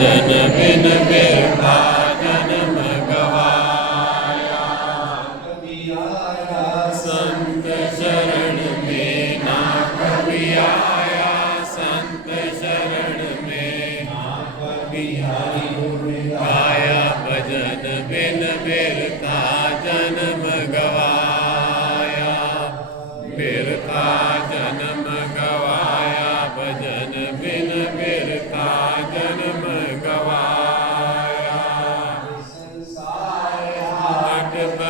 भजन बिन बिरथा जन्म गवाया संत शरण में ना कभी आया संत शरण में आया भजन बिन बिरथा जन्म गवाया बिरथा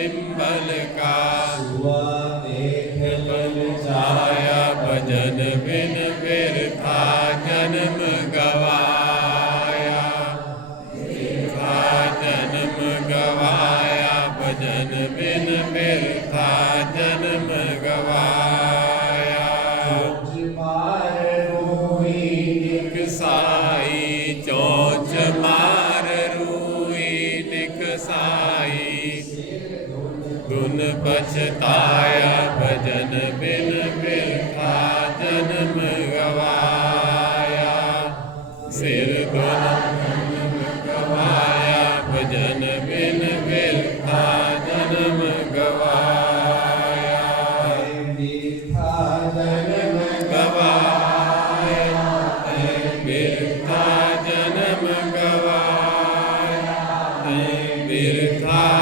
सिंबल का। आया भजन बिन बिरथा जन्म गवाया। बिरथा जन्म गवाया भजन बिन बिरथा जन्म गवाया। सुन पछताया भजन बिन बिरखा जन्म गवाया सिर गुन गवाया भजन बिन बिरखा जन्म गवाया जन्म गवाया जन्म